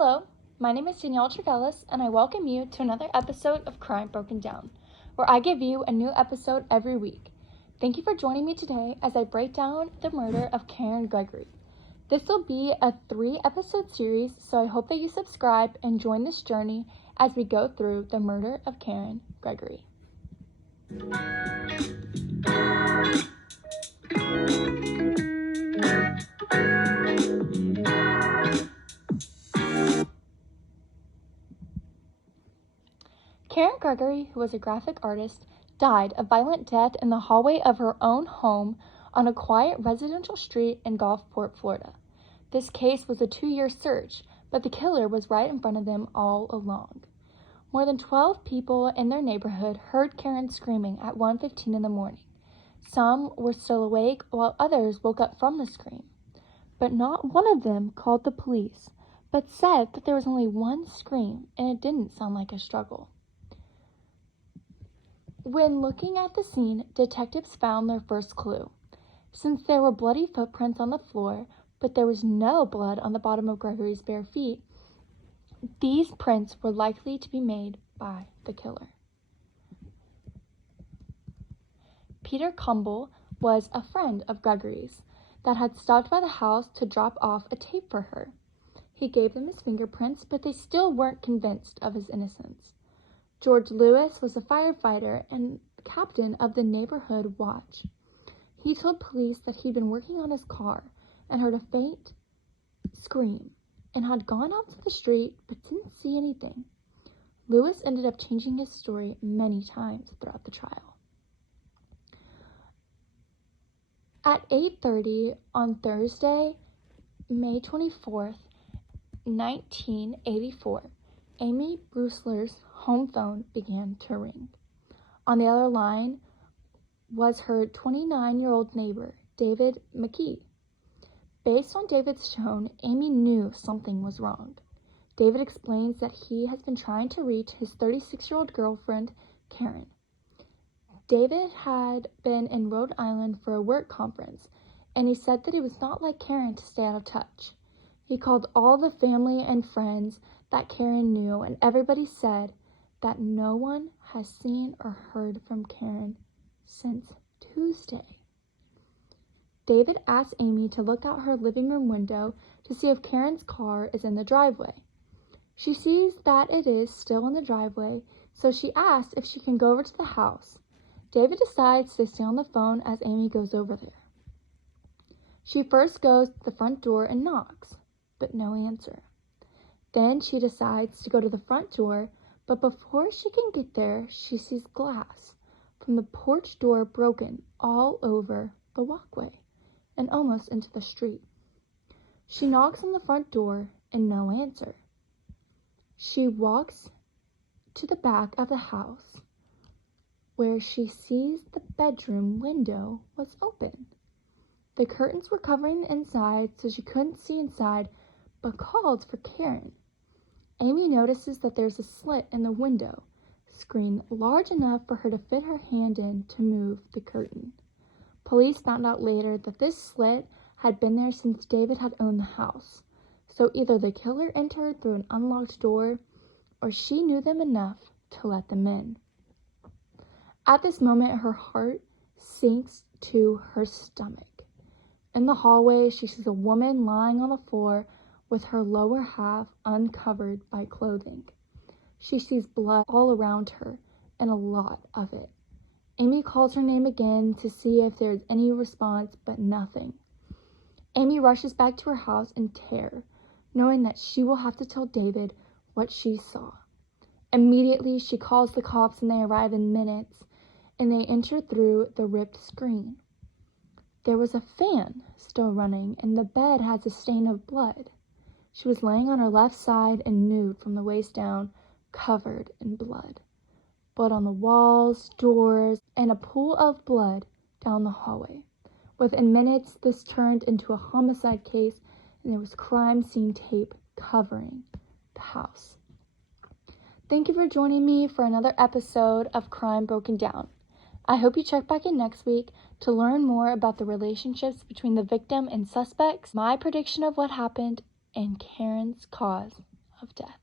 Hello, my name is Danielle Tregellis, and I welcome you to another episode of Crime Broken Down, where I give you a new episode every week. Thank you for joining me today as I break down the murder of Karen Gregory. This will be a 3-episode series, so I hope that you subscribe and join this journey as we go through the murder of Karen Gregory. Karen Gregory, who was a graphic artist, died a violent death in the hallway of her own home on a quiet residential street in Gulfport, Florida. This case was a 2-year search, but the killer was right in front of them all along. More than 12 people in their neighborhood heard Karen screaming at 1:15 in the morning. Some were still awake, while others woke up from the scream. But not one of them called the police, but said that there was only one scream, and it didn't sound like a struggle. When looking at the scene, detectives found their first clue. Since there were bloody footprints on the floor, but there was no blood on the bottom of Gregory's bare feet, these prints were likely to be made by the killer. Peter Kumble was a friend of Gregory's that had stopped by the house to drop off a tape for her. He gave them his fingerprints, but they still weren't convinced of his innocence. George Lewis was a firefighter and captain of the neighborhood watch. He told police that he'd been working on his car and heard a faint scream and had gone out to the street but didn't see anything. Lewis ended up changing his story many times throughout the trial. At 8:30 on Thursday, May 24th, 1984, Amy Brusler's home phone began to ring. On the other line was her 29-year-old neighbor, David McKee. Based on David's tone, Amy knew something was wrong. David explains that he has been trying to reach his 36-year-old girlfriend, Karen. David had been in Rhode Island for a work conference, and he said that it was not like Karen to stay out of touch. He called all the family and friends that Karen knew, and everybody said that no one has seen or heard from Karen since Tuesday. David asked Amy to look out her living room window to see if Karen's car is in the driveway. She sees that it is still in the driveway, so she asks if she can go over to the house. David decides to stay on the phone as Amy goes over there. She first goes to the front door and knocks, but no answer. Then she decides to go to the front door, but before she can get there, she sees glass from the porch door broken all over the walkway and almost into the street. She knocks on the front door and no answer. She walks to the back of the house where she sees the bedroom window was open. The curtains were covering the inside, so she couldn't see inside, but called for Karen. Amy notices that there's a slit in the window screen large enough for her to fit her hand in to move the curtain. Police found out later that this slit had been there since David had owned the house, so either the killer entered through an unlocked door or she knew them enough to let them in. At this moment, her heart sinks to her stomach. In the hallway, she sees a woman lying on the floor with her lower half uncovered by clothing. She sees blood all around her, and a lot of it. Amy calls her name again to see if there's any response, but nothing. Amy rushes back to her house in terror, knowing that she will have to tell David what she saw. Immediately, she calls the cops and they arrive in minutes, and they enter through the ripped screen. There was a fan still running, and the bed has a stain of blood. She was laying on her left side and nude from the waist down, covered in blood. Blood on the walls, doors, and a pool of blood down the hallway. Within minutes, this turned into a homicide case, and there was crime scene tape covering the house. Thank you for joining me for another episode of Crime Broken Down. I hope you check back in next week to learn more about the relationships between the victim and suspects, my prediction of what happened, and Karen's cause of death.